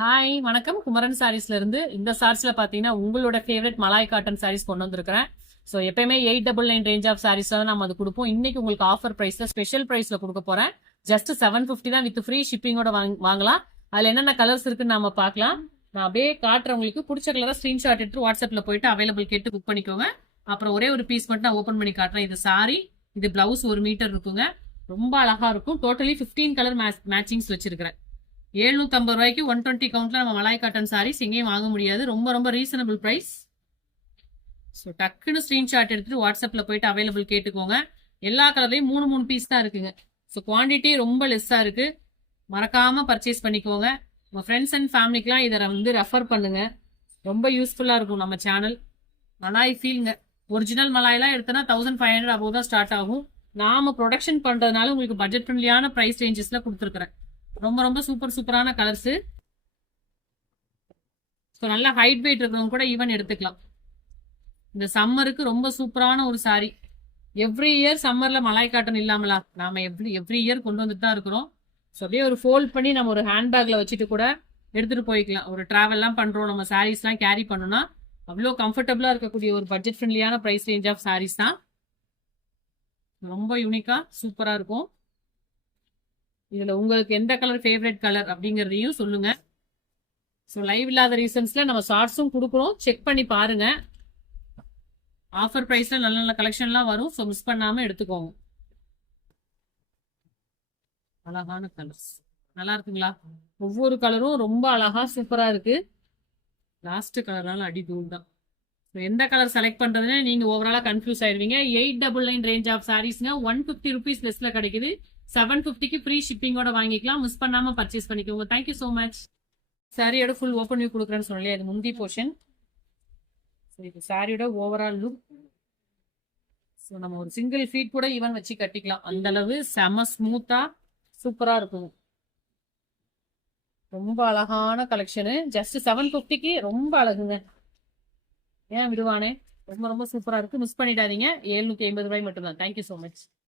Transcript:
Hi வணக்கம். குமரன் சாரீஸ்ல இருந்து இந்த சாரீஸ்ல பாத்தீங்கன்னா உங்களோட ஃபேவரட் மலாய் காட்டன் சாரீஸ் கொண்டு வந்திருக்கிறேன். ஸோ எப்பயுமே 899 ரேஞ்ச் ஆஃப் சாரீஸ் தான் நம்ம அது கொடுப்போம். இன்னைக்கு உங்களுக்கு ஆஃபர் பிரைஸ்ல ஸ்பெஷல் பிரைஸ்ல கொடுக்க போறேன். ஜஸ்ட் 750 தான் வித் ஃப்ரீ ஷிப்பிங்கோட வாங்கலாம். அதுல என்னென்ன கலர்ஸ் இருக்குன்னு நம்ம பார்க்கலாம். நான் அப்படியே காட்டுறவங்களுக்கு பிடிச்ச கலரை ஸ்கிரீன்ஷாட் எடுத்து வாட்ஸ்அப்ல போயிட்டு அவைலபிள் கேட்டு புக் பண்ணிக்கோங்க. அப்புறம் ஒரே ஒரு பீஸ் மட்டும் நான் ஓப்பன் பண்ணி காட்டுறேன். இது சாரி, இது பிளவுஸ் 1 மீட்டர் இருக்குங்க. ரொம்ப அழகா இருக்கும். டோட்டலி 15 கலர் மேட்சிங்ஸ் வச்சிருக்கிறேன். 750 ரூபாய்க்கு 120 கவுண்ட்ல நம்ம மலாய் காட்டன் சாரீஸ் எங்கேயும் வாங்க முடியாது. ரொம்ப ரொம்ப ரீசனபிள் பிரைஸ். ஸோ டக்குன்னு ஸ்கிரீன்ஷாட் எடுத்துட்டு வாட்ஸ்அப்ல போயிட்டு அவைலபிள் கேட்டுக்கோங்க. எல்லா கலர்லையும் 3 பீஸ் தான் இருக்குங்க. ஸோ குவான்டிட்டி ரொம்ப லெஸ்ஸா இருக்கு. மறக்காம பர்ச்சேஸ் பண்ணிக்கோங்க. உங்க ஃப்ரெண்ட்ஸ் அண்ட் ஃபேமிலிக்கெல்லாம் இதை ரெஃபர் பண்ணுங்க. ரொம்ப யூஸ்ஃபுல்லா இருக்கும் நம்ம சேனல். மலாய் ஃபீல்ங்க. ஒரிஜினல் மலாயெல்லாம் எடுத்தனா 1500 அபோவ் தான் ஸ்டார்ட் ஆகும். நாம ப்ரொடக்ஷன் பண்றதுனால உங்களுக்கு பட்ஜெட் ஃப்ரெண்ட்லியான பிரைஸ் ரேஞ்சஸ்ல கொடுத்துருக்கிறேன். ரொம்ப ரொம்ப சூப்பரான கலர்ஸ். ஸோ நல்ல ஹைட் வெயிட் இருக்கிறவங்க கூட ஈவன் எடுத்துக்கலாம். இந்த சம்மருக்கு ரொம்ப சூப்பரான ஒரு சாரி. எவ்ரி இயர் சம்மர்ல மலாய் காட்டன் இல்லாமலா நாம எவ்ரி இயர் கொண்டு வந்துட்டு தான் இருக்கிறோம். ஸோ அப்படியே ஒரு ஃபோல்ட் பண்ணி நம்ம ஒரு ஹேண்ட்பேக்ல வச்சுட்டு கூட எடுத்துட்டு போய்க்கலாம். ஒரு டிராவல்லாம் பண்றோம், நம்ம சாரீஸ்லாம் கேரி பண்ணோம்னா அவ்வளோ கம்ஃபர்டபுளா இருக்கக்கூடிய ஒரு பட்ஜெட் ஃப்ரெண்ட்லியான பிரைஸ் ரேஞ்ச் ஆஃப் சாரீஸ் தான். ரொம்ப யூனிக்கா சூப்பரா இருக்கும். இதுல உங்களுக்கு எந்த கலர் ஃபேவரட் கலர் அப்படிங்கறதையும் சொல்லுங்க. ஸோ லைவ் இல்லாத ரீசன்ஸ்ல நம்ம ஷார்ட்ஸும் கொடுக்குறோம், செக் பண்ணி பாருங்க. ஆஃபர் பிரைஸ்ல நல்ல நல்ல கலெக்ஷன்லாம் வரும். ஸோ மிஸ் பண்ணாம எடுத்துக்கோங்க. அழகான கலர்ஸ் நல்லா இருக்குங்களா? ஒவ்வொரு கலரும் ரொம்ப அழகா சூப்பரா இருக்கு. லாஸ்ட் கலர்னால அடி தூள் தான். எந்த கலர் செலக்ட் பண்றதுன்னு நீங்க ஓவராலா கன்ஃபியூஸ் ஆயிருவீங்க. 899 ரேஞ்ச் ஆஃப் சாரீஸ்ங்க 150 ருபீஸ் லெஸ்ல கிடைக்குது. 750க்கு ஃப்ரீ ஷிப்பிங்கோட வாங்கிக்கலாம். மிஸ் பண்ணாம பர்ச்சேஸ் பண்ணிக்கோங்க. Thank you so much. சாரியோட ஃபுல் ஓப்பன் வியூ கொடுக்குறேன்னு சொன்னேன். அது முந்தி போர்ஷன். இது சாரியோட ஓவரால் லுக். ஸோ நம்ம ஒரு சிங்கிள் ஃபீட் கூட ஈவன் வச்சு கட்டிக்கலாம். அந்த அளவு செம ஸ்மூத்தா சூப்பரா இருக்கும். ரொம்ப அழகான கலெக்ஷனு. ஜஸ்ட் 750க்கு ரொம்ப அழகுங்க. ஏன் விடுவானே? ரொம்ப ரொம்ப சூப்பரா இருக்கு. மிஸ் பண்ணிடாதீங்க. 750 ரூபாய் மட்டும்தான். Thank you so much.